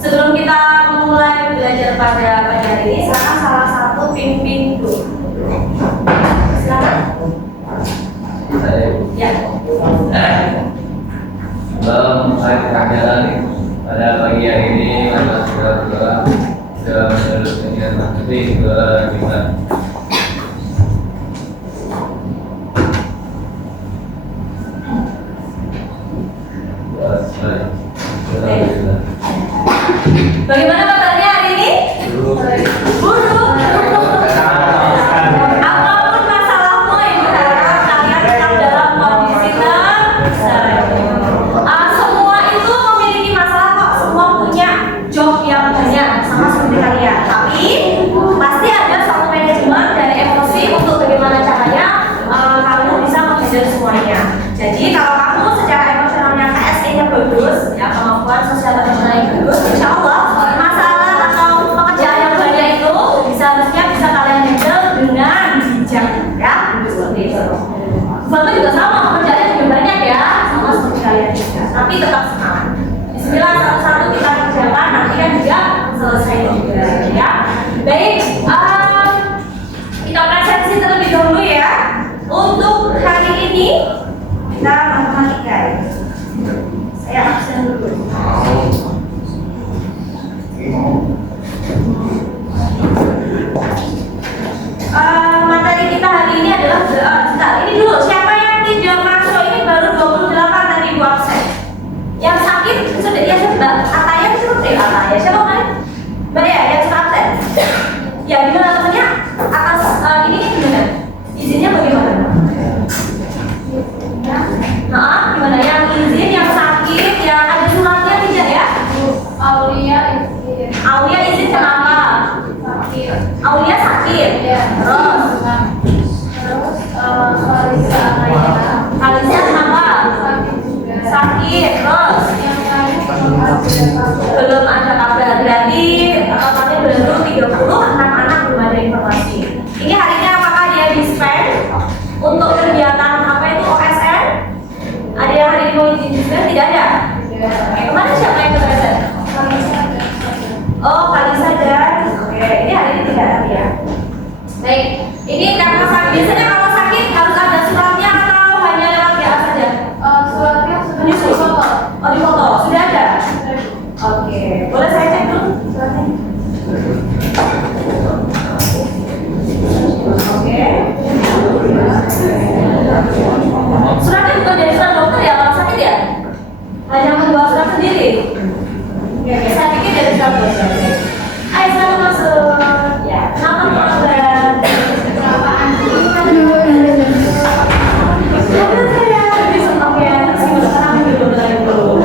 Sebelum kita mulai belajar pada pagi hari ini, silakan salah satu pimpin dulu. Silakan. Ya. Saya pelajaran pada pagi hari ini adalah saudara-saudara sudah meneruskan materi ke kita. Bagaimana kabarnya hari ini? Buruk. Apapun masalahmu, ibu harap kalian tetap dalam kondisi tenang. Semua itu memiliki masalah kok. Semua punya job yang banyak sama seperti kalian. Tapi pasti ada satu manajemen dari emosi untuk bagaimana caranya kamu bisa menghandle semuanya. Jadi kalau kamu secara emosionalnya KSE-nya bagus, ya kemampuan sosial emosional yang bagus, insya Allah masalah atau pekerjaan yang banyak itu seharusnya bisa kalian handle dengan bijak, ya seperti itu. Bapak juga sama, pekerjaannya juga banyak ya, sama seperti kalian juga. Tapi tetap semangat. Bismillah, satu-satu kita kerjakan, nanti kan juga selesai juga, ya. Baik, kita presensi terlebih dahulu ya. Untuk hari ini kita matematika. Saya absen dulu. Materi kita hari ini adalah ini dulu, siapa yang tidak masuk ini baru 28 tadi Bu absen. Yang sakit sudah ya Mbak Ataya seperti Ataya. Siapa kemarin? Mbak ya yang sudah absen. Ya gimana temannya? Atas ini gimana? Izinnya bagaimana? Nah, gimana yang izin, yang sakit, yang ada suratnya tidak ya? Aulia izin kenapa? Aulia sakit. Terus Kalisa kenapa? Sakit. Terus belum ada kabar. Berarti katanya baru 30 anak-anak belum ada informasi. Ini harinya apakah dia di-spend untuk kegiatan apa itu OSN? Ada yang hari ini mau izin di-spend? Tidak ada? Kemana siapa yang ke-spend? Oh, Kalisa dan oke, ini hari ini tidak ada ya. Baik, ini karena sakit. Biasanya kalau sakit harus ada suratnya atau hanya lewat WA saja? Suratnya sudah difoto. Oh, difoto. Sudah ada? Oke, boleh saya cek dulu suratnya? Oke. Suratnya bukan dari surat dokter ya kalau sakit ya? Hanya membawa surat sendiri? Oke, saya pikir dari surat dokter. Ayo selamat masuk. Ya, selamat kabar. Berapaan sih? Aduh saya besok oke. Terus gimana sekarang dulu lagi dulu.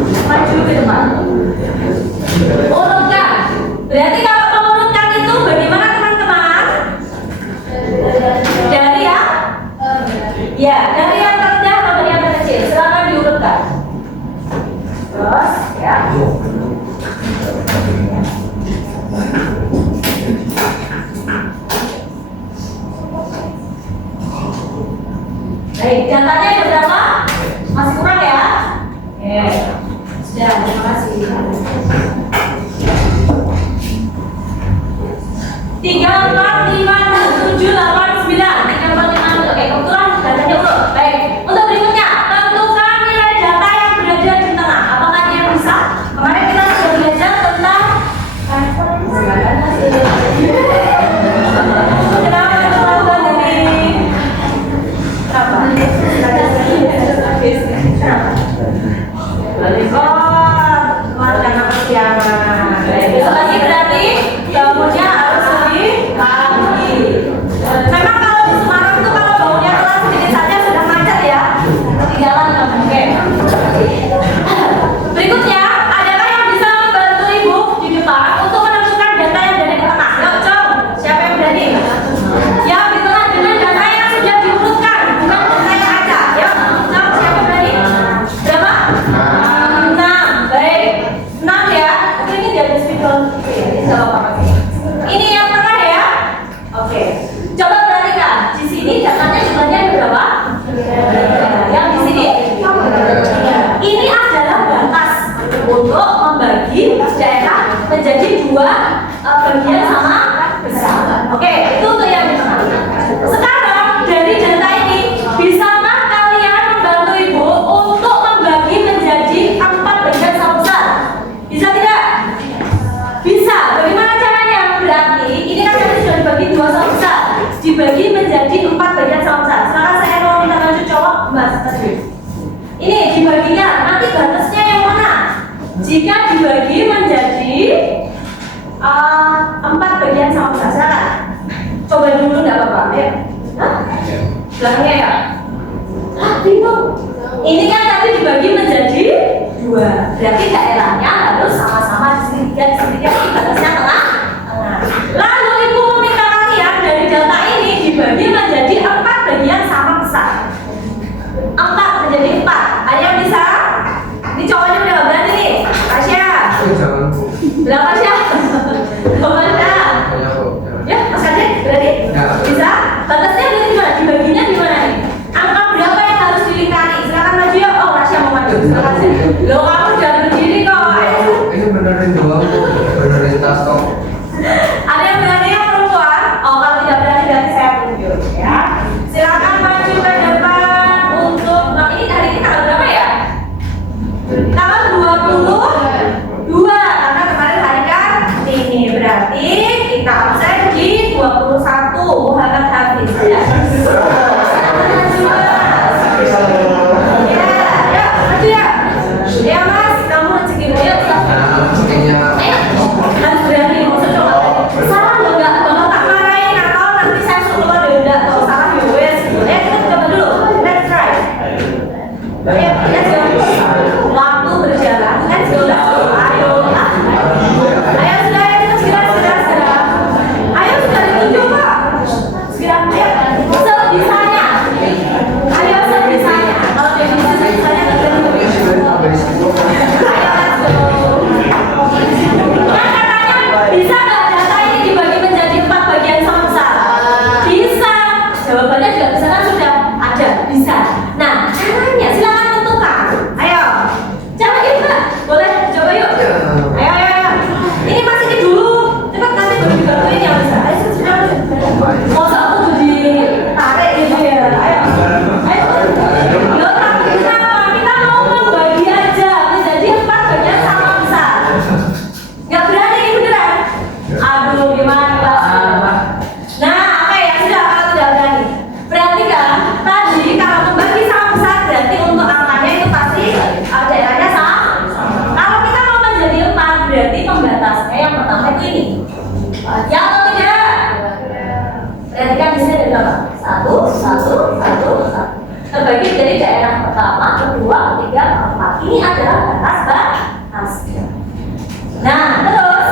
Maju ke depan. Urutkan. Berarti kalau mengurutkan itu bagaimana teman-teman? Dari yang? Ya, dari yang terendah atau dari yang terkecil. Silakan diurutkan. Terus, ya. Baik, datanya ada berapa? Masih kurang ya? Oke. Sudah, terima kasih. 3, 4, 5, 6, 7, 8, 9. 3, 4, 5, 6. Oke, kebetulan datanya urut. Baik, untuk berikutnya, tentukan nilai data yang berada di tengah. Apakah dia bisa? Kemarin kita sudah belajar tentang kenapa teman-teman ini? Kenapa? Karena kesiangan. Besok lagi berarti bangunnya harus lebih pagi. Memang kalau di Semarang itu kalau bangunnya telat sedikit saja sudah macet ya. Ketinggalan kamu. Oke. Berikutnya, adakah yang bisa membantu ibu di depan untuk menentukan data yang dari ke tengah? Yuk, Cong. Siapa yang berani? Yang di tengah dengan data yang sudah diurutkan, bukan data yang ada. Yuk, Cong. Siapa yang berani? Berapa? 6. Baik. 6 ya. Oke, ini jadi speaker. Ini apa-apa. Ini yang tengah ya. Oke. Coba perhatikan. Di sini datanya jumlahnya ada berapa? Yang di sini. Ini adalah batas untuk membagi daerah menjadi 2 bagian sama besar. Oke, itu untuk yang di tengah. Sekarang dari data ini, bisakah kalian membantu ibu untuk membagi menjadi 4 bagian sama besar? Bisa tidak? Bisa. Bagaimana caranya? Berarti ini kan tadi sudah dibagi 2 sama besar, dibagi menjadi 4 bagian sama besar. Sekarang saya mau minta maju cowok, Mas Tasbih. Ini dibaginya, nanti batasnya yang mana? Jika dibagi menjadi 4 bagian sama besar, silakan. Coba dulu nggak apa-apa, ya? Hah? Belakangnya ya? Bingung. Ini kan tadi dibagi menjadi 2, berarti daerahnya harus sama-sama di sini 3, di sini 3, ini batasnya tengah. Lalu ibu meminta kalian dari data ini dibagi menjadi 4 bagian sama besar. 4 menjadi 4. Ada yang bisa? Ini cowoknya udah berani nih. Tasya. Berapa Tasya? Berapa Tasya? Ya, Mas Kadek, berani? Bisa? Batasnya berarti gimana? Dibaginya gimana nih? Angka berapa yang harus dilingkari? Silakan maju ya. Oh, Tasya mau maju. Silakan sih. Loh, kamu udah berdiri kok. Ini benerin doang, benerin tas kok. Ada yang berani yang perempuan? Oh, kalau tidak berani berarti saya tunjuk ya. Silakan maju ke depan untuk. Nah, ini hari ini tanggal berapa ya? Tanggal 22. Karena kemarin hari kan ini berarti kita absen di 21 Muhammad Hafiz ya. Ya Mas, kamu rezeki ayo. Harus berani maksud coba. Salah lo enggak bakal tak marahin atau nanti saya suruh keluar dari enggak kalau salah ya wes gitu. Kita coba dulu. Let's try. Ayo, let's go. Waktu berjalan. Let's go. Ayo. Ayo sudah ya, segera. Ayo sudah ditunjuk Pak. Segera ayo. Sebisanya. Ayo sebisanya. Kalau definisi sebisanya nggak bisa ditunjuk. Bisa nggak data ini dibagi menjadi 4 bagian sama besar? Bisa. Jawabannya juga bisa kan sudah ada. Bisa. Nah, caranya silakan tentukan. Ayo. Cara ini Mbak. Boleh coba yuk. kedua, ketiga, keempat. Ini adalah batas-batasnya. Nah, terus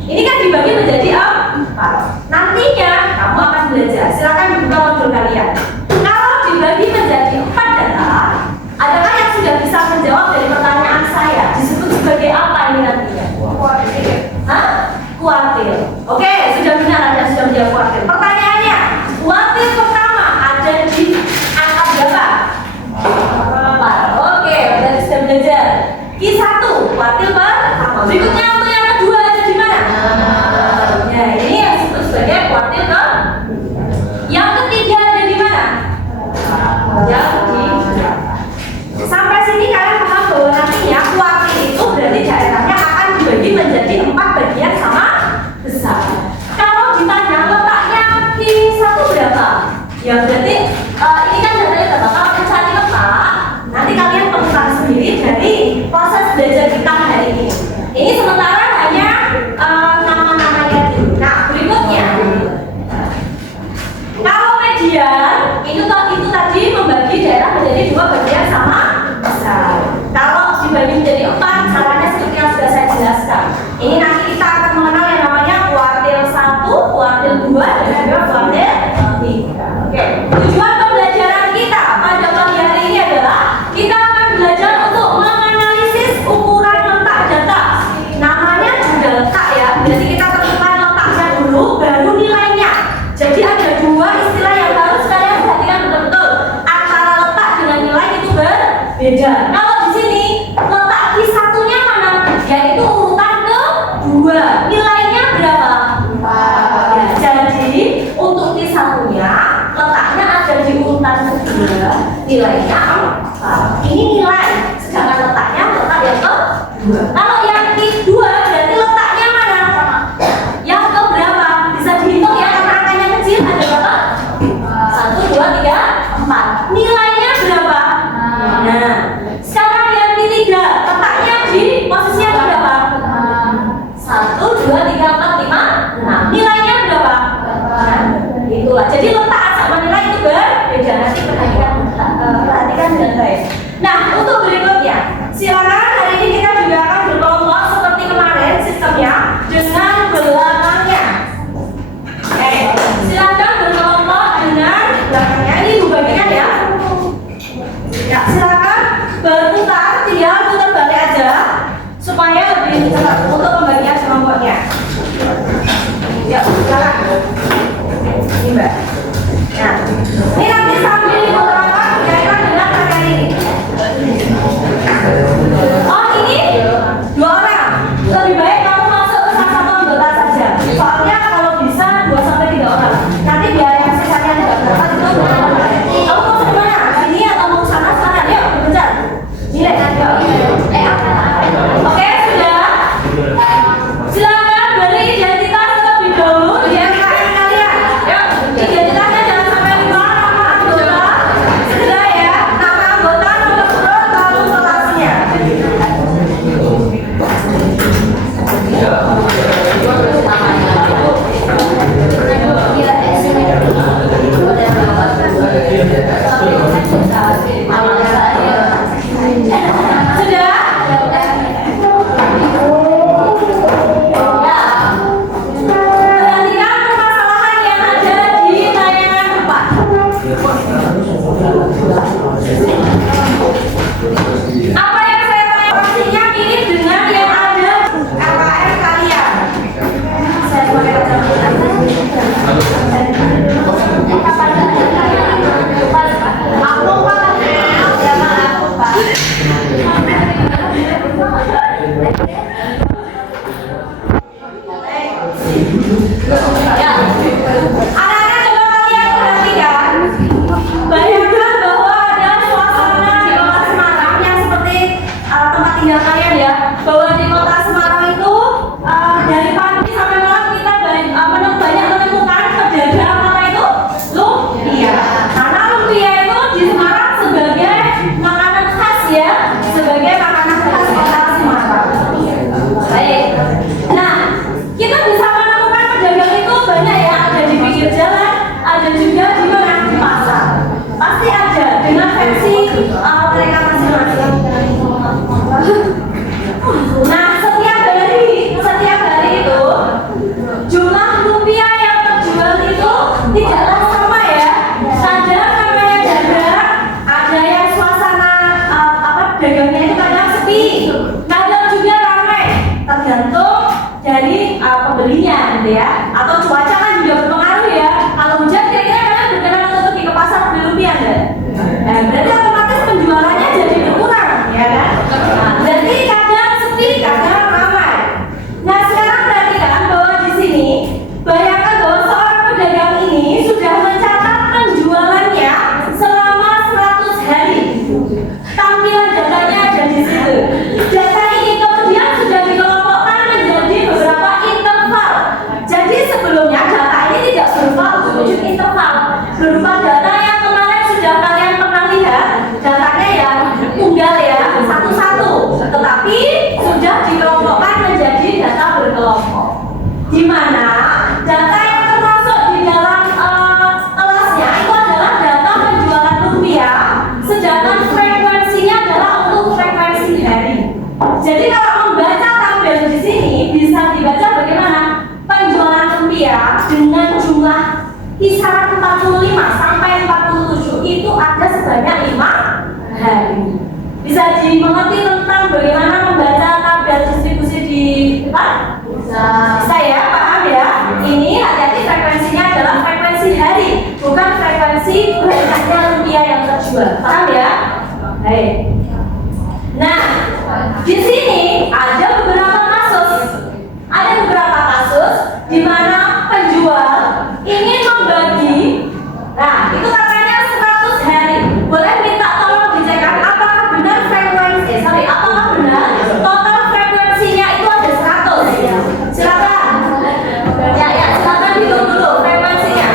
ini kan dibagi menjadi 4. Nantinya kamu akan belajar. Silakan dibuka modul kalian. Kalau dibagi menjadi 4 data, adakah yang sudah bisa menjawab dari pertanyaan saya? Disebut sebagai apa ini nantinya? Kuartil. Hah? Kuartil. Oke, sudah benar Anda sudah menjawab kuartil. Pertanyaannya, kuartil pertama ada di angka berapa? 4. Oke, berarti sudah belajar. Q1, kuartil pertama. Berikutnya untuk yang kedua ada di mana? Nah, ini yang disebut sebagai kuartil ke. Yang ketiga ada di mana? Yang di sampai sini kalian paham bahwa nantinya kuartil itu berarti daerahnya akan dibagi menjadi 4 bagian sama besar. Kalau ditanya letaknya Q1 berapa? Ya berarti ini kan datanya berapa? Kalau mencari letak, nanti kalian temukan sendiri dari proses belajar kita hari ini. Ini sementara hanya nama-namanya dulu. Nah, berikutnya kalau median itu tadi membagi daerah menjadi 2 bagian sama besar. Kalau dibagi menjadi 4, caranya seperti yang sudah saya jelaskan. Ini nanti kita akan mengenal yang namanya kuartil 1, kuartil 2, dan juga kuartil 3. Oke. Tujuan pembelajaran kita pada pagi hari ini adalah kita akan belajar untuk menganalisis ukuran letak data. Namanya juga letak ya. Jadi kita tentukan letaknya dulu, baru nilainya. Jadi ada 2 istilah yang harus kalian perhatikan betul-betul. Antara letak dengan nilai itu berbeda. Kalau di sini letak Q1-nya mana? Yaitu urutan ke-2. Nilainya berapa? 4. Ya, jadi untuk Q1-nya letaknya ada di urutan ke-2. Nilainya 4. Ini nilai, sedangkan letaknya letak yang ke-2. Kalau yang Q2 berarti letaknya mana? Yang ke berapa? Bisa dihitung ya karena angkanya kecil. Ada berapa? 1, 2, 3, 4. Nilainya berapa? Nah, sekarang yang Q3 letaknya di posisinya berapa? 1, 2, 3, 4, 5, 6. Nilainya berapa? Itulah. Jadi letak sama nilai itu berbeda. Nanti perhatikan dengan baik. Nah, untuk berikutnya, silakan hari ini kita juga akan berkelompok seperti kemarin sistemnya dengan belakangnya. Oke, silakan berkelompok dengan belakangnya. Ini dibagikan ya. Ya, silakan berputar, tinggal putar balik aja supaya lebih cepat untuk pembagian kelompoknya. Ya, silakan. Ini Mbak. Nah, ini nanti sambil diputar kira-kira dengan kalian ini. Oh, ini 2 orang. Lebih baik kamu masuk ke salah satu anggota saja. gitu ya. Atau cuaca kan juga berpengaruh ya. Kalau hujan kira-kira kalian berkenan untuk pergi ke pasar beli lumpia enggak? Berarti otomatis penjualannya jadi berkurang, ya kan? Nah, berarti kadang sepi, kadang ramai. Nah, sekarang perhatikan bahwa di sini bayangkan bahwa seorang pedagang ini sudah mencatat penjualannya selama 100 hari. Tampilan datanya ada di situ. Data ini kemudian sudah dikelompokkan menjadi beberapa interval. Jadi sebelumnya data ini tidak berupa wujud interval, berupa data yang kemarin sudah kalian pernah lihat, datanya yang tunggal ya, satu-satu. Tetapi sudah dikelompokkan menjadi data berkelompok. Di mana data yang termasuk di dalam kelasnya itu adalah data penjualan lumpia, sedangkan frekuensinya adalah untuk frekuensi hari. Jadi kalau membaca tabel di sini bisa dibaca bagaimana penjualan lumpia dengan jumlah kisaran 45 sampai 47 itu ada sebanyak 5 hari. Bisa dimengerti tentang bagaimana membaca tabel distribusi di depan? Bisa ya, paham ya? Ini hati-hati frekuensinya adalah frekuensi hari, bukan frekuensi banyaknya lumpia yang terjual. Paham ya? Baik. Nah, di sini ada beberapa kasus. Ada beberapa kasus di mana penjual ingin membagi. Nah, itu katanya 100 hari. Boleh minta tolong dicekkan apakah benar apakah benar total frekuensinya itu ada 100. Silakan. Ya, silakan hitung dulu frekuensinya.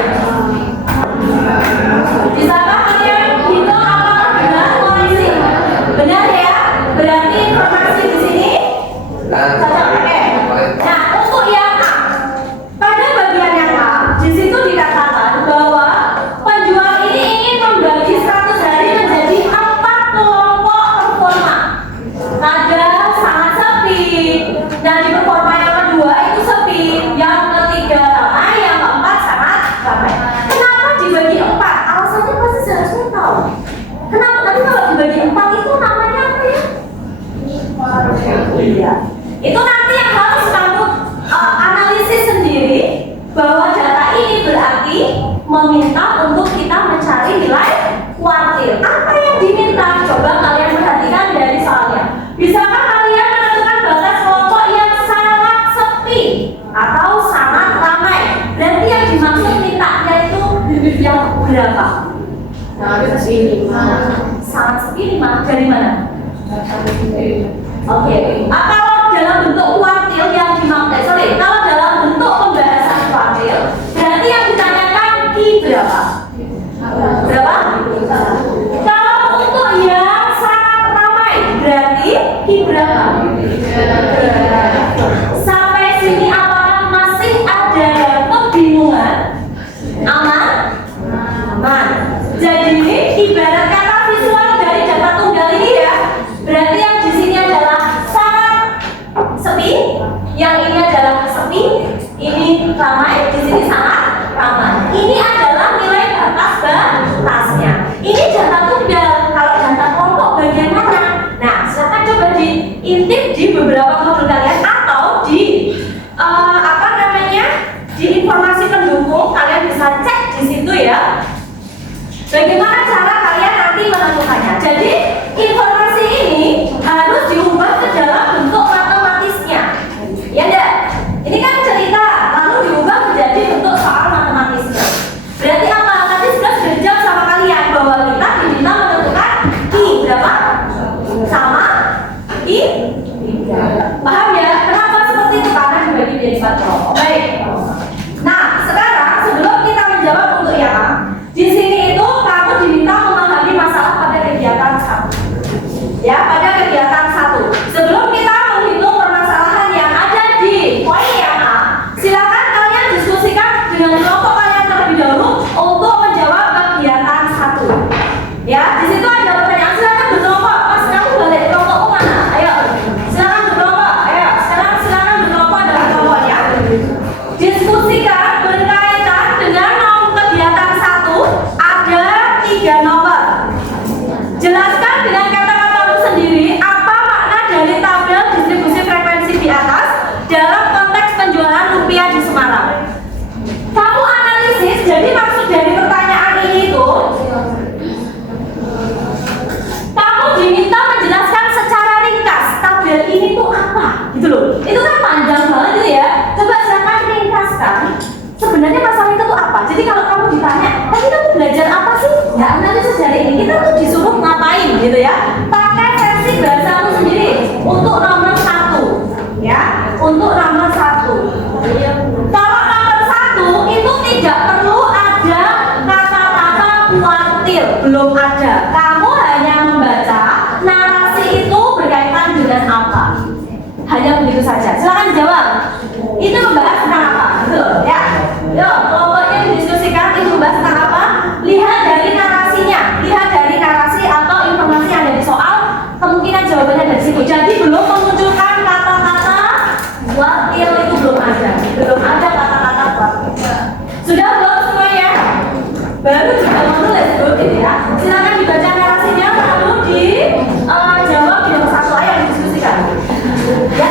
Bisakah kalian hitung apakah benar koalisi? Benar ya? Berarti informasi di sini cocok pakai. Nah, untuk yang A, pada bagian yang A, di situ dikatakan bahwa penjual ini ingin membagi 100 hari menjadi 4 kelompok performa. Ada sangat sepi, dan di performa yang kedua itu sepi, yang ketiga ramai, yang keempat sangat ramai. Kenapa dibagi 4? Alasannya pasti seharusnya tahu. Kenapa? Tapi kalau dibagi 4 itu namanya apa ya? Iya. Itu nanti yang harus kamu analisis sendiri bahwa data ini berarti meminta untuk kita mencari nilai kuartil. Apa yang diminta? Coba kalian perhatikan dari soalnya. Bisakah kalian menentukan batas kelompok yang sangat sepi atau sangat ramai? Berarti yang dimaksud mintanya itu yang berapa? Sangat sepi 5. Sangat sepi 5 dari mana? Oke. Kalau dalam bentuk kuartil yang dimaksud, kalau dalam bentuk pembahasan kuartil, berarti yang ditanyakan Ki berapa? Berapa? Kalau untuk yang sangat ramai, berarti Ki berapa? Sampai sini apakah masih ada kebingungan? Aman? Aman. Jadi ibarat kata visual dari data tunggal ini ya, berarti yang di sini adalah sangat sepi, yang ini adalah sepi, ini ramai, di sini sangat ramai. Ini adalah nilai batasnya. Ini data tunggal. Kalau data kelompok bagian mana? Nah, silakan coba diintip di beberapa modul kalian atau di di informasi pendukung. Kalian bisa cek di situ ya. Bagaimana cara kalian nanti menentukannya? Jadi informasi ini harus diubah ke dalam bentuk matematisnya. Ya enggak? Ini kan cerita, lalu diubah menjadi bentuk soal matematisnya. Berarti apa? Tadi sudah dijawab sama kalian bahwa kita diminta menentukan I berapa? Sama I 3. Paham ya? Kenapa seperti itu? Karena dibagi menjadi 4 kelompok. Baik. Nah, sekarang sebelum kita menjawab untuk yang A, di sini itu kamu diminta memahami masalah pada kegiatan 1. Ya, pada kegiatan 1. Sebelum kita menghitung permasalahan yang ada di poin yang A, silakan kalian diskusikan dengan kelompok kalian terlebih dahulu untuk menjawab kegiatan 1. Ya, di situ ada pertanyaan, silakan berkelompok. Mas, kamu balik kelompokku mana? Ayo, silakan berkelompok. Ayo, sekarang silakan berkelompok dalam kelompok ya. Diskusikan berkaitan dengan nomor kegiatan 1, ada 3 nomor. Jelaskan dengan kata-katamu sendiri untuk nomor 1, ya, untuk nomor 1. Kalau nomor 1 itu tidak perlu ada kata-kata kuartil, belum ada. Kamu hanya membaca narasi itu berkaitan dengan apa. Hanya begitu saja. Silakan jawab. Itu membahas tentang apa? Betul, ya. Yuk, kelompoknya didiskusikan itu membahas tentang apa? Lihat dari narasinya, lihat dari narasi atau informasi yang ada di soal. Kemungkinan jawabannya dari situ. Jadi belum memunculkan kata-kata kuartil, itu belum ada. Belum ada kata-kata kuartil. Sudah belum semuanya? Baru juga menulis, gitu ya. Silakan dibaca narasinya lalu dijawab di nomor 1 yang didiskusikan. Ya.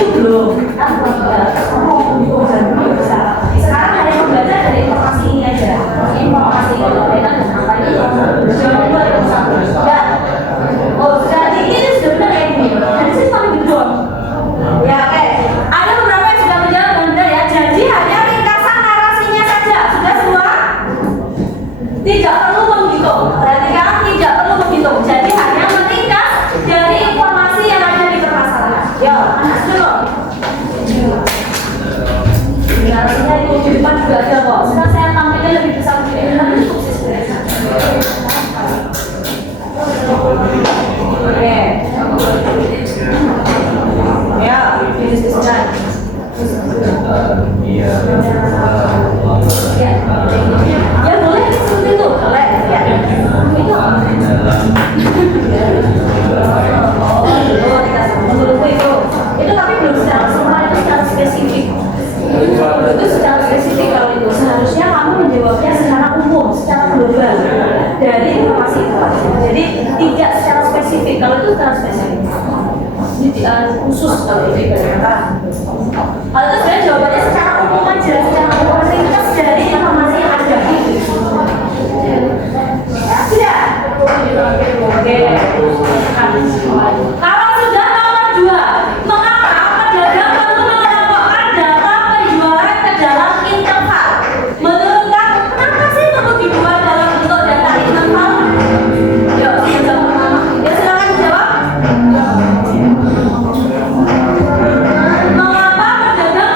Itu belum. Sekarang hanya membaca dari informasi ini aja. Informasi itu berkaitan dengan apa ini? Ya. Oh, jadi ini sudah benar ya ini. Jadi sih paling betul. Ya, oke. Ada beberapa yang sudah menjawab dengan benar ya. Jadi hanya ringkasan narasinya saja. Sudah semua? Tidak perlu menghitung. Perhatikan, tidak perlu menghitung. Jadi hanya meringkas dari informasi yang ada di permasalahan. Ya, anak dulu. Narasinya itu di depan juga ada kok. Sekarang saya tampilnya lebih besar sedikit. Tapi cukup sih sebenarnya. Oke. Ya, didiskusikan. Ya boleh seperti itu, boleh. Ya. Itu tapi belum secara semua, itu secara spesifik. Itu secara spesifik kalau itu seharusnya kamu menjawabnya secara umum, secara global dari informasi itu. Jadi tidak secara spesifik. Kalau itu secara spesifik. Khusus kalau itu ibaratnya. Kalau itu sebenarnya jawabannya secara umum aja, secara umum ringkas dari informasi yang ada. Ya, sudah. Oke. Kalau sudah nomor 2, mengapa pedagang perlu mengelompokkan data penjualan ke dalam interval? Menurut kamu, kenapa sih perlu dibuat dalam bentuk data interval? Yuk, ya silakan dijawab. Mengapa pedagang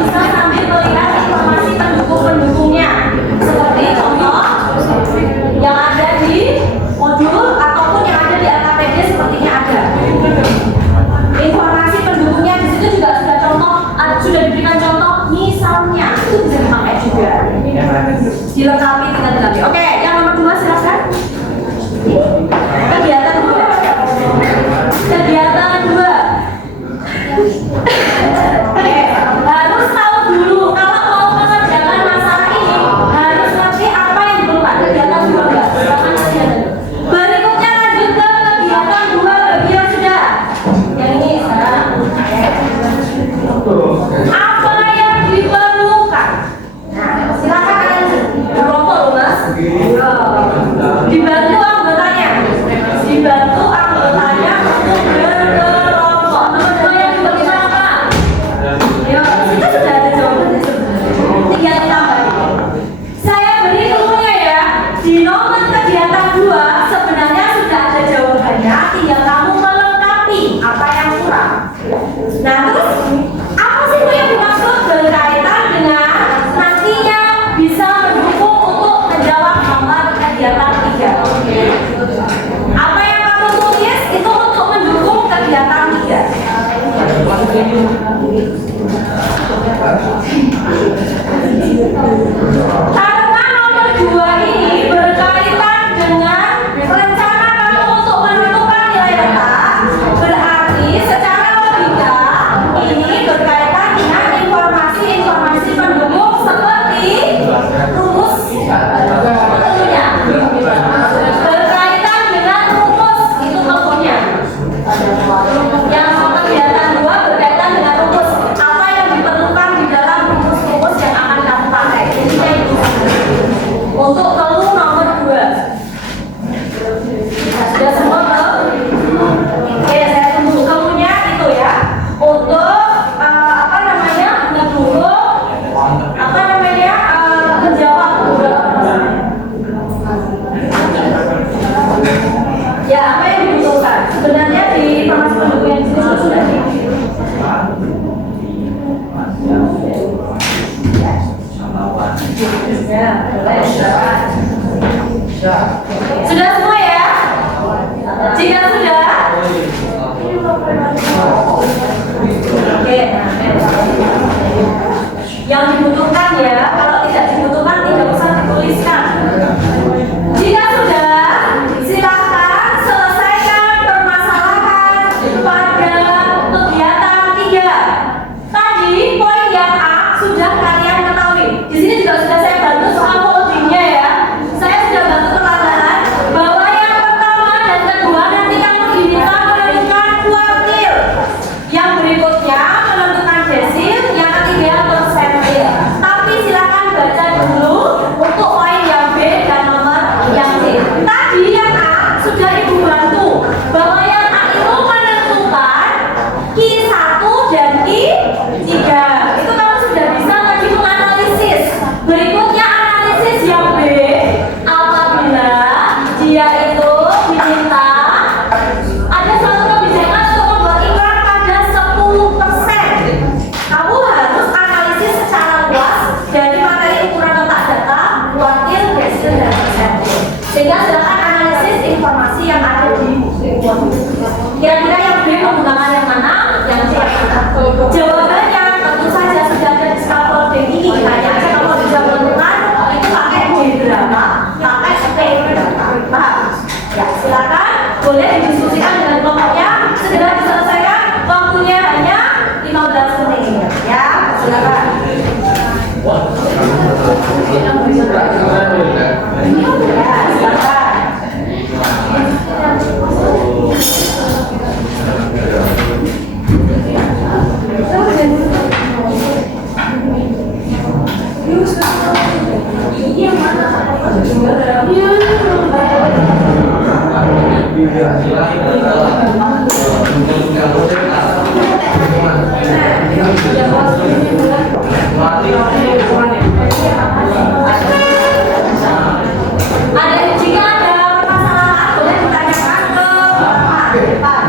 bisa sambil melihat informasi pendukung-pendukungnya. Seperti contoh yang ada di modul ataupun yang ada di LKPD sepertinya ada. Informasi pendukungnya di situ juga sudah contoh, sudah diberikan contoh misalnya itu bisa dipakai juga. Dilengkapi tinggal dilengkapi. Oke, yang nomor 2 silakan. Kegiatan 2. Kegiatan 2. Oke, harus tahu dulu kalau mau mengerjakan masalah ini harus ngerti apa yang diperlukan. Kegiatan 2. Silakan kegiatan. Berikutnya lanjut ke kegiatan 2 bagi yang sudah. Yang ini sekarang. Apa yang diperlukan? Nah, silakan kalian berkelompok loh, Mas. Dibantu anggotanya. Dibantu anggotanya untuk berkelompok. Teman-teman yang dibagikan apa? Ya, kita sudah ada jawabannya sebenarnya. Tinggal ditambah. Saya beri ilmunya ya. Di nomor kegiatan 2 sebenarnya sudah ada jawabannya. Tinggal kamu melengkapi apa yang kurang. Nah, terus apa sih Bu yang dimaksud berkaitan dengan nantinya bisa mendukung untuk menjawab nomor kegiatan 3? Apa yang kamu tulis itu untuk mendukung kegiatan 3. Karena nomor 2 ini berkaitan dengan rencana kamu untuk menentukan nilai letak, berarti secara logika ini berkaitan dengan informasi-informasi pendukung seperti rumus tentunya. Berkaitan dengan rumus itu tentunya. Yang kegiatan 2 berkaitan dengan rumus. Apa yang diperlukan di dalam rumus-rumus yang akan kamu pakai. Intinya itu. Untuk kamu nomor 2. Sudah semua tahu? Oke, saya tunggu kamunya itu ya. Untuk apa namanya? Mendukung apa namanya? Menjawab. Ya, apa yang dibutuhkan? Sebenarnya di informasi pendukung yang di sini sudah sudah semua ya? Jika sudah, oke. Yang dibutuhkan ya, kalau tidak dibutuhkan tidak usah dituliskan. Jika sudah, silakan selesaikan permasalahan pada kegiatan 3. Tadi poin yang A sudah kalian ketahui. Di sini juga sudah saya bantu soal codingnya ya. Saya sudah bantu perlahan bahwa yang pertama dan kedua nanti kamu diminta menentukan kuartil. Yang berikutnya menentukan desil, yang ketiga persentil. Tapi silakan baca dulu untuk poin yang B dan nomor yang C. Tadi yang A sudah Ibu bantu bahwa yang A itu menentukan Q1 dan Q3. Itu kamu sudah bisa tadi menganalisis. Berikutnya analisis yang B, apabila dia itu diminta ada suatu kebijakan untuk membuat iklan pada 10%. Kamu harus analisis secara luas dari materi ukuran letak data, kuartil, desil, dan persentil. Sehingga silakan analisis informasi yang ada di modul. Kira-kira yang B menggunakan yang mana? Yang C. Jawabannya tentu saja sudah ada di scaffolding ini. Hanya aja kamu bisa menentukan itu pakai D berapa, pakai P berapa. Paham? Ya, silakan boleh didiskusikan dengan kelompoknya. Segera diselesaikan. Waktunya hanya 15 menit. Ya, silakan. Ya, silakan. Jika ada permasalahan boleh ditanyakan ke Pak.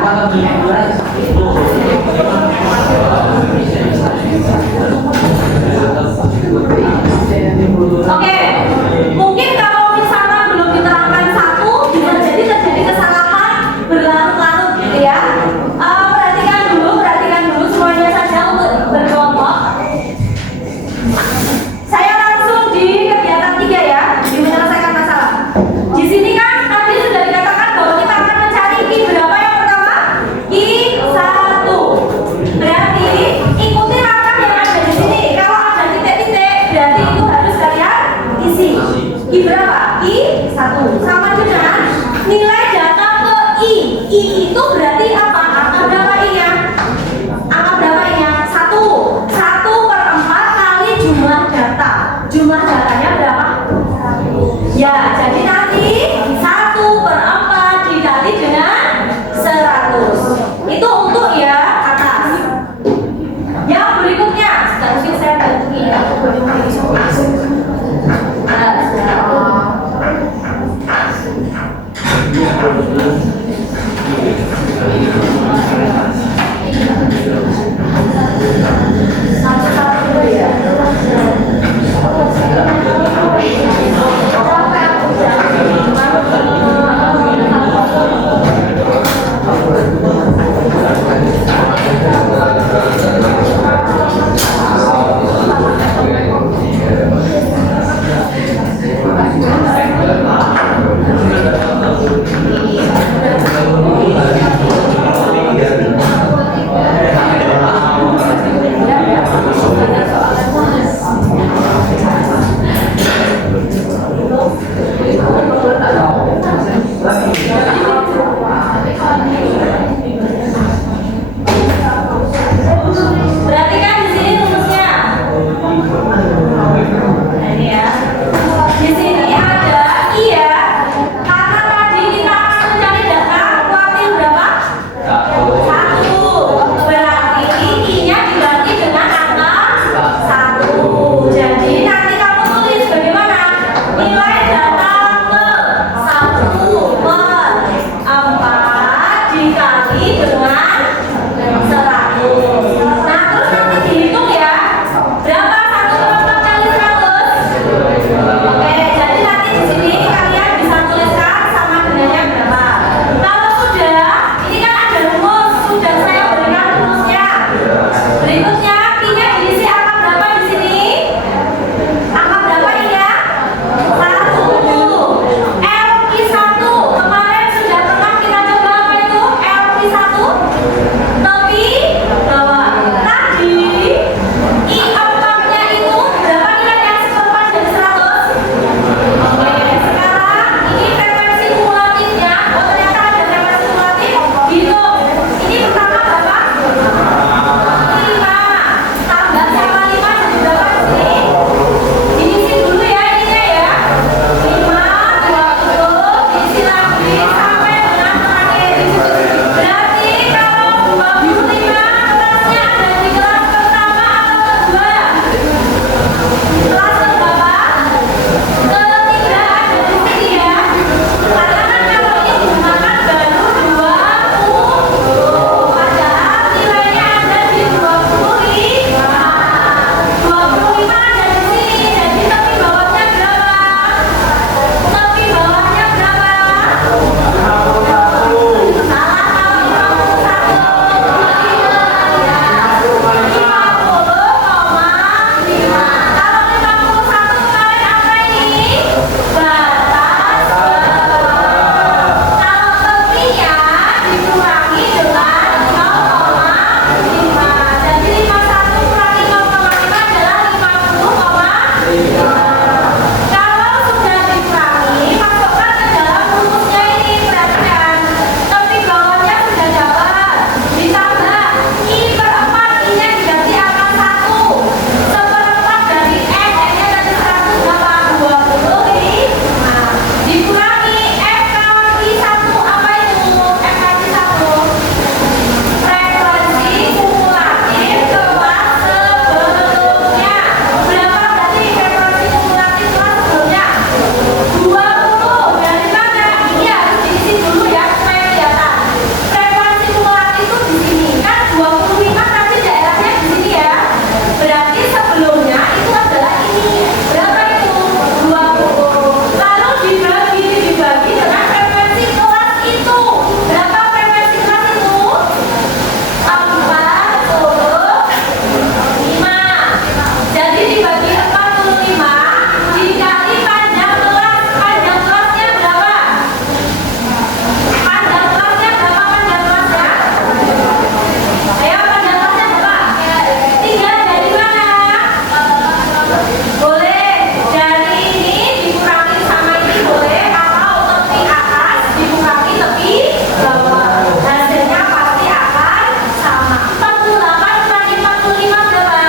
Boleh dari ini dikurangi sama ini boleh, atau tepi atas dikurangi tepi bawah. Hasilnya pasti akan sama. 48 kurangi 45 berapa?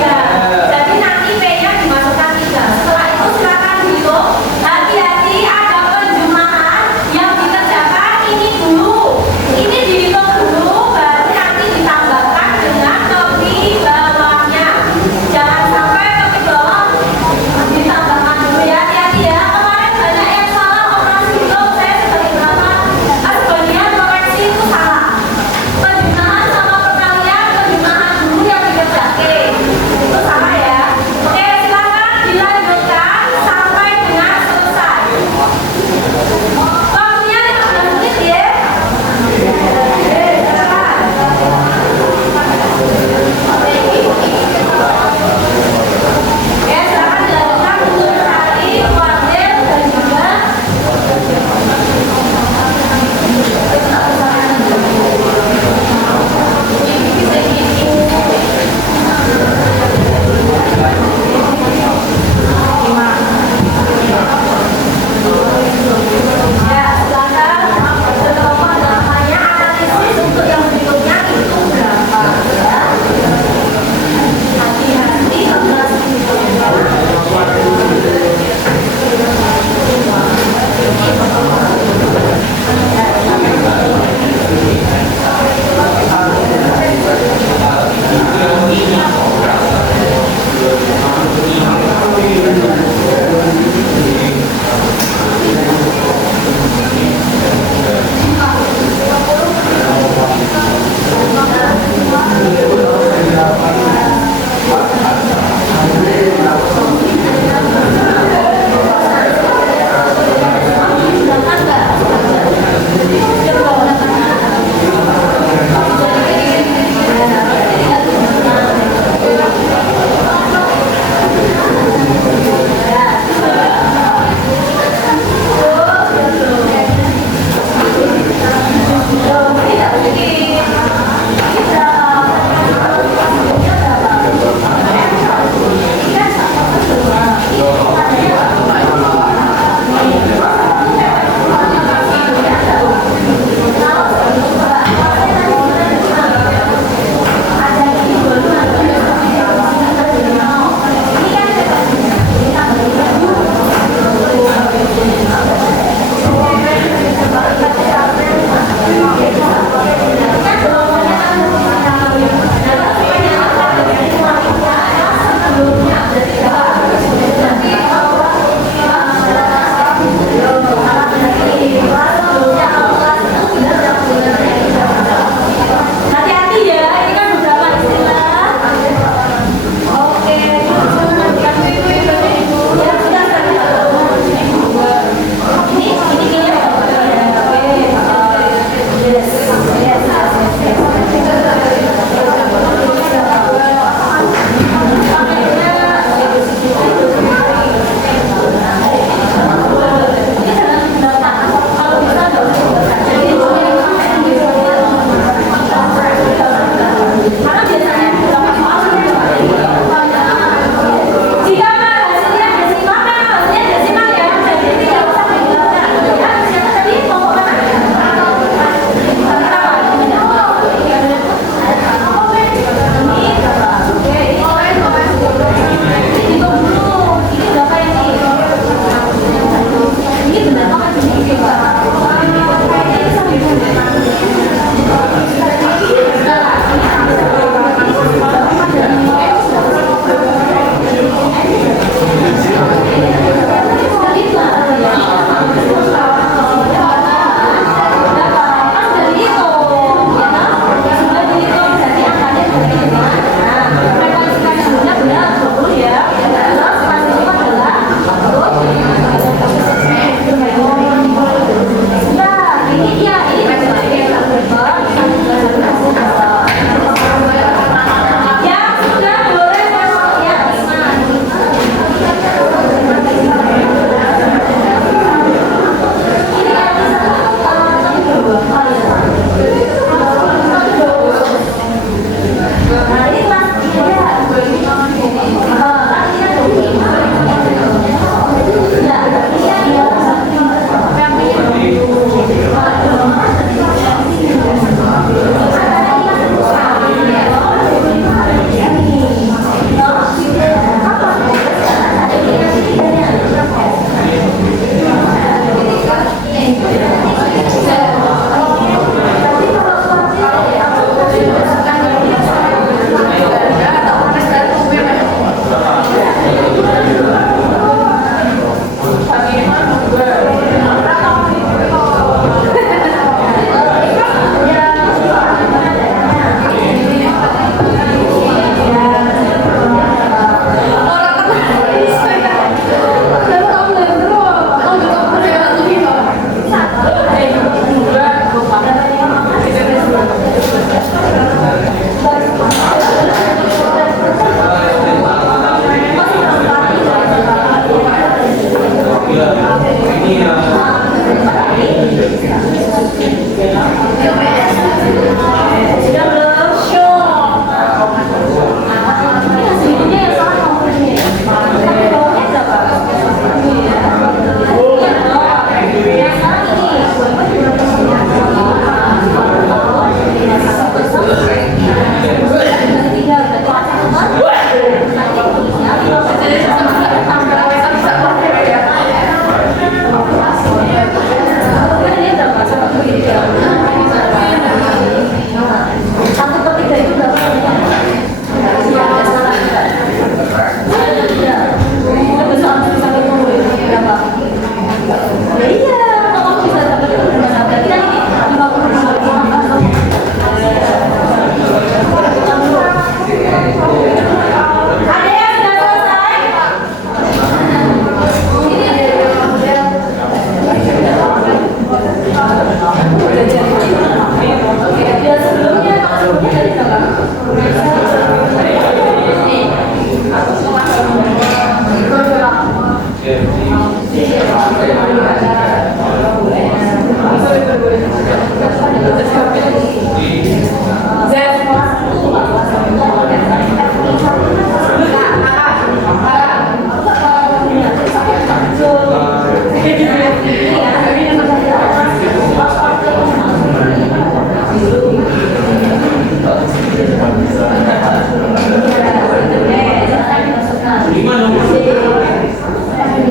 3. Jadi nanti P-nya dimasukkan 3. Setelah itu silakan dihitung. Hati-hati ada penjumlahan yang dikerjakan ini dulu. Ini dihitung dulu, baru nanti ditambahkan dengan tepi bawahnya. Jangan sampai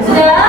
Sudah?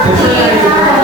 Hati-hati aja.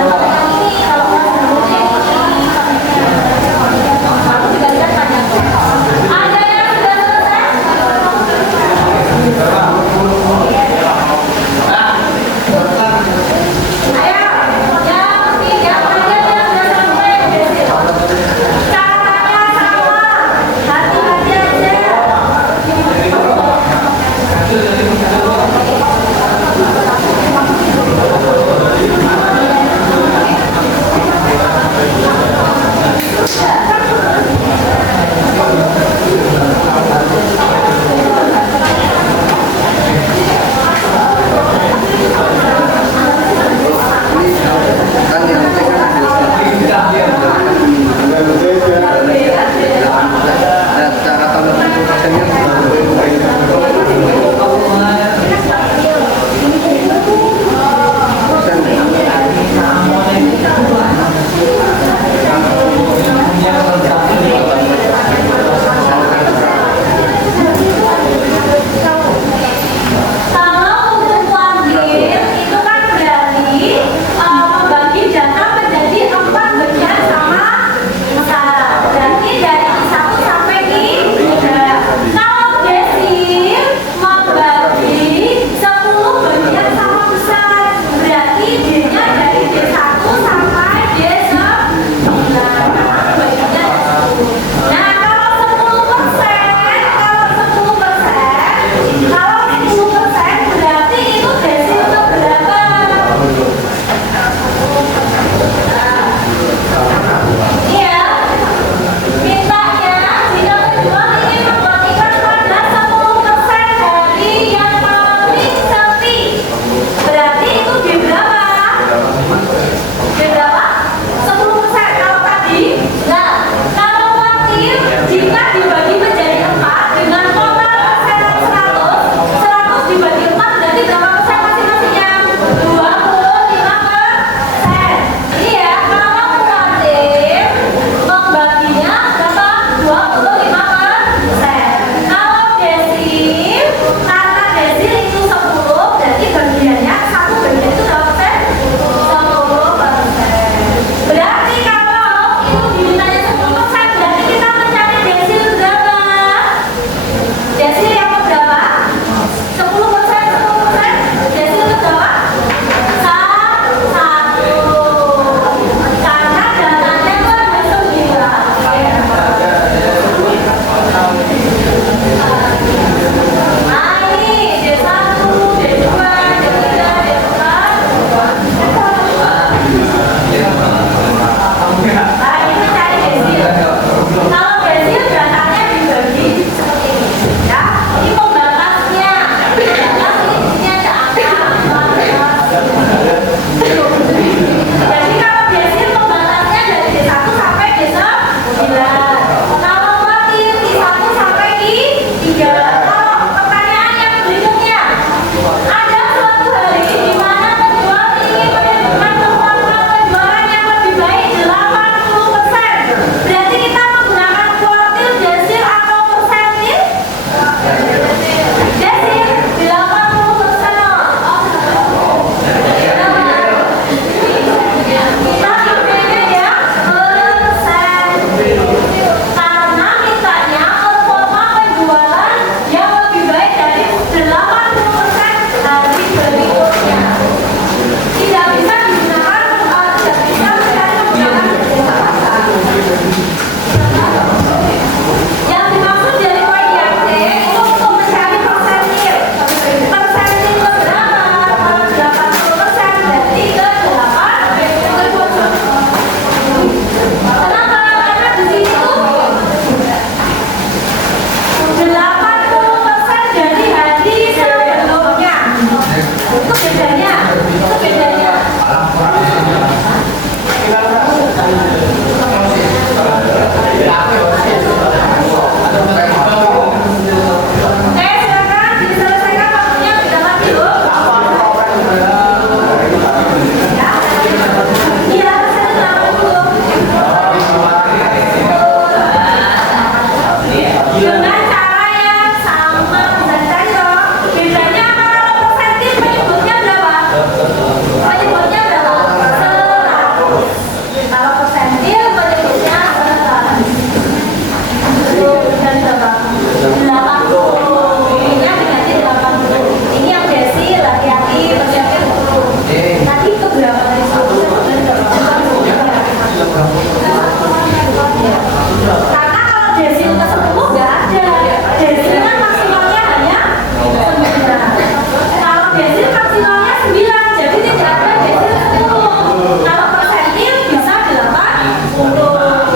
jadi tidak ada desil 10. Kalau persentil bisa 80.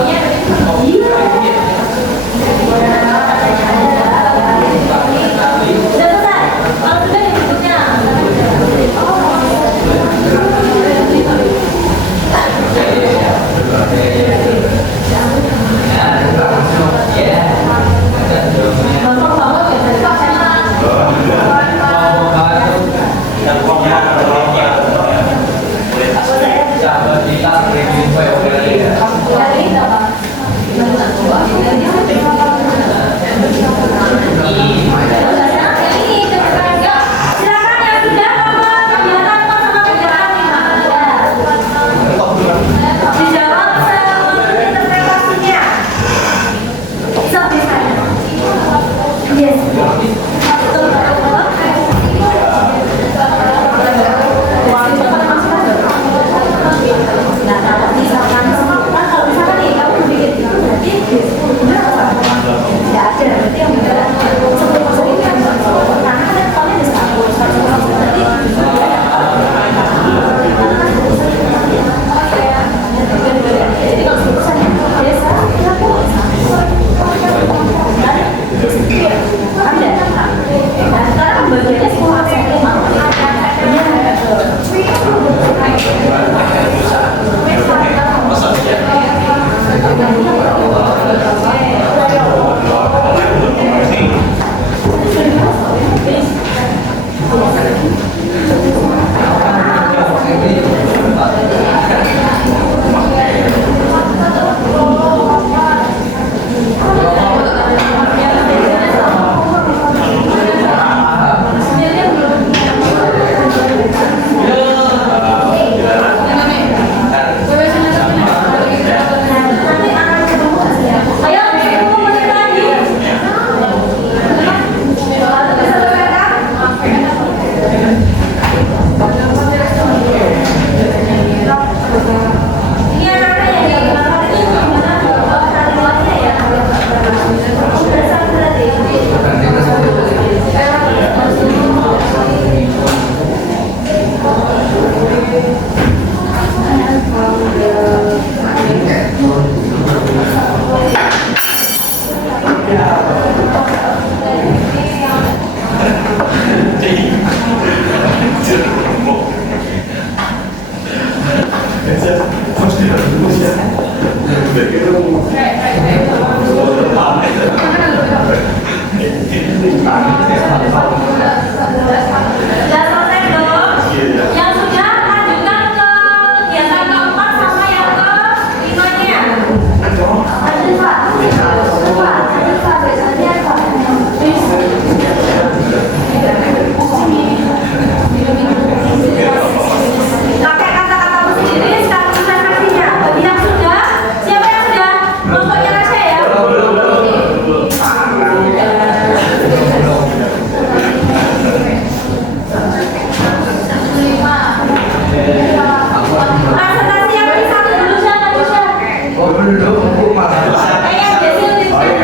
Iya. Sudah selesai. Kalau sudah berikutnya. Gampang banget ya dari Pak Sena. Dari apa? Ini silakan yang sudah melakukan kegiatan sama kegiatan di mana? Dijawab menurut interpretasinya. Bisa. Yes. Sekarang bagiannya semua Ayo, 10 menit lagi. Ini anak-anak yang di belakang itu gimana kalimatnya ya? Udah sampai tadi. Sudah selesai dong? Yang sudah lanjutkan ke kegiatan keempat sama yang kelimanya. Lanjut Pak. Pakai kata-katamu sendiri sekaligus refleksinya. Bagi yang sudah, siapa yang sudah? Kelompoknya Rasya ya. Presentasi yang di satu dulu siapa? Yang desil di sini.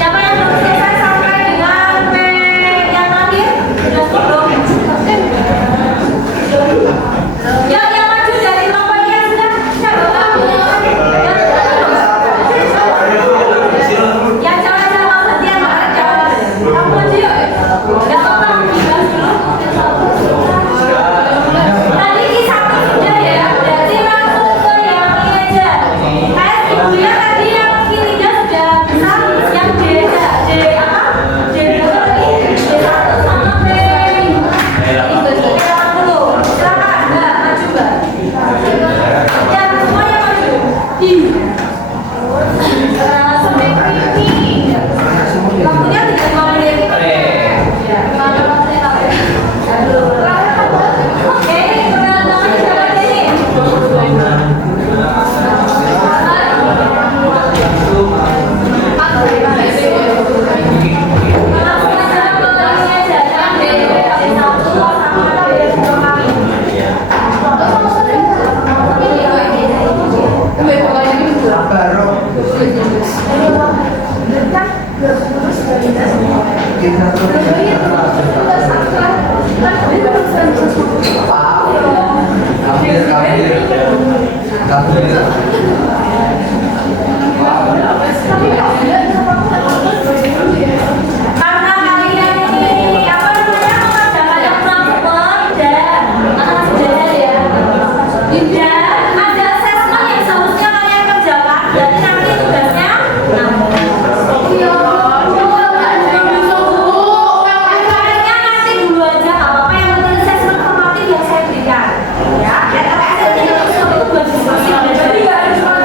Siapa yang belum selesai sampai dengan P yang terakhir? Sudah belum? Yuk, yang maju dari kelompoknya sudah. Yang jangan mau gantian, Pak. Jangan. Kamu maju yuk. Gak apa-apa. Tadi kisah sudah ya. Berarti langsung ke yang ini aja. Ibu ya tadi yang Karena kalian ini apa namanya mengerjakan yang teman-teman dan anak sejajar ya. Dan ada assessment yang seharusnya kalian kerjakan dan nanti tugasnya. Kalian nanti dulu aja nggak apa-apa, yang penting assessment formatif yang saya berikan. Ya, SLS itu buat diskusi, jadi nggak ada cuma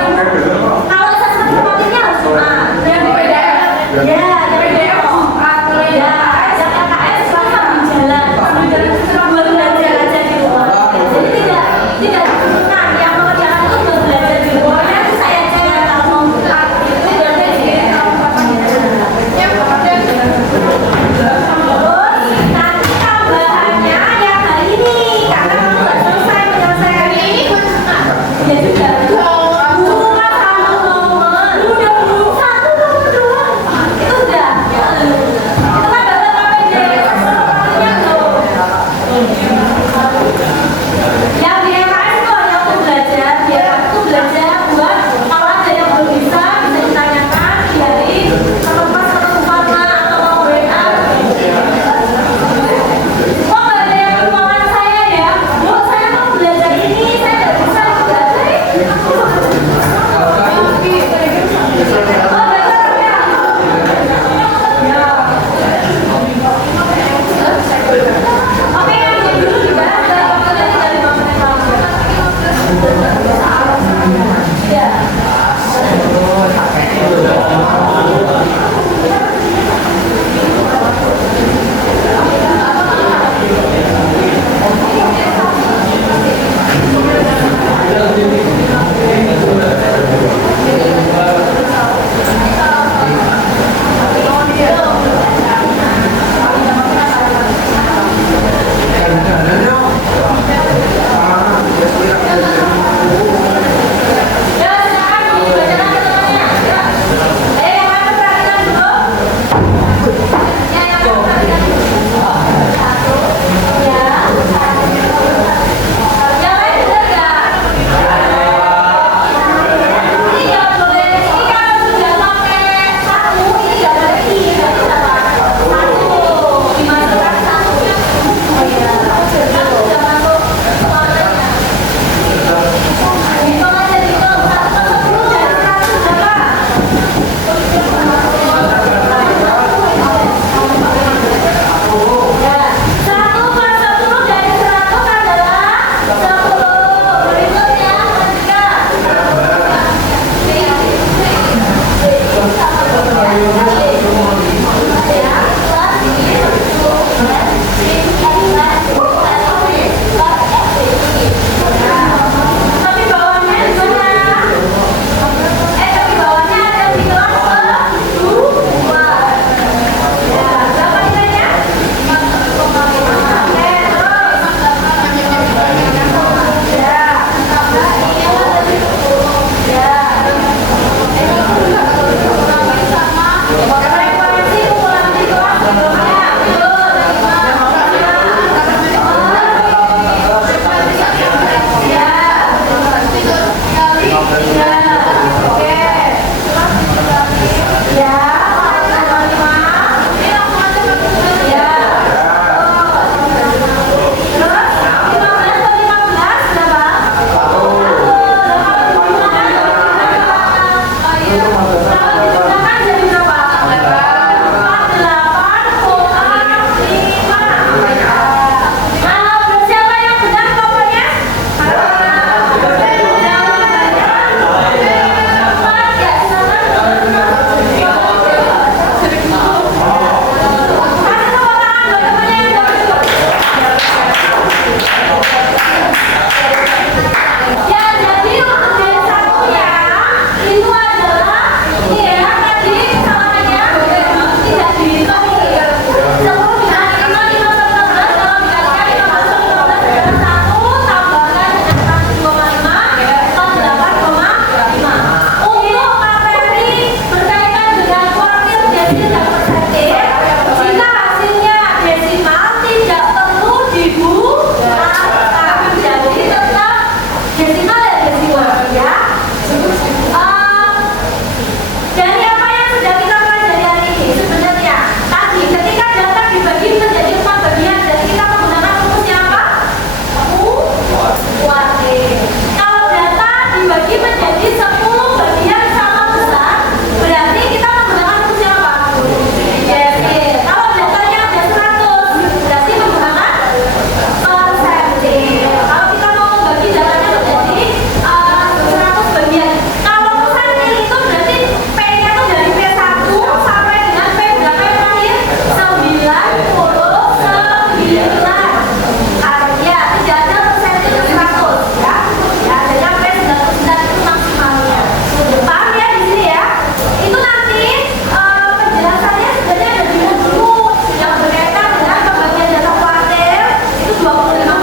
25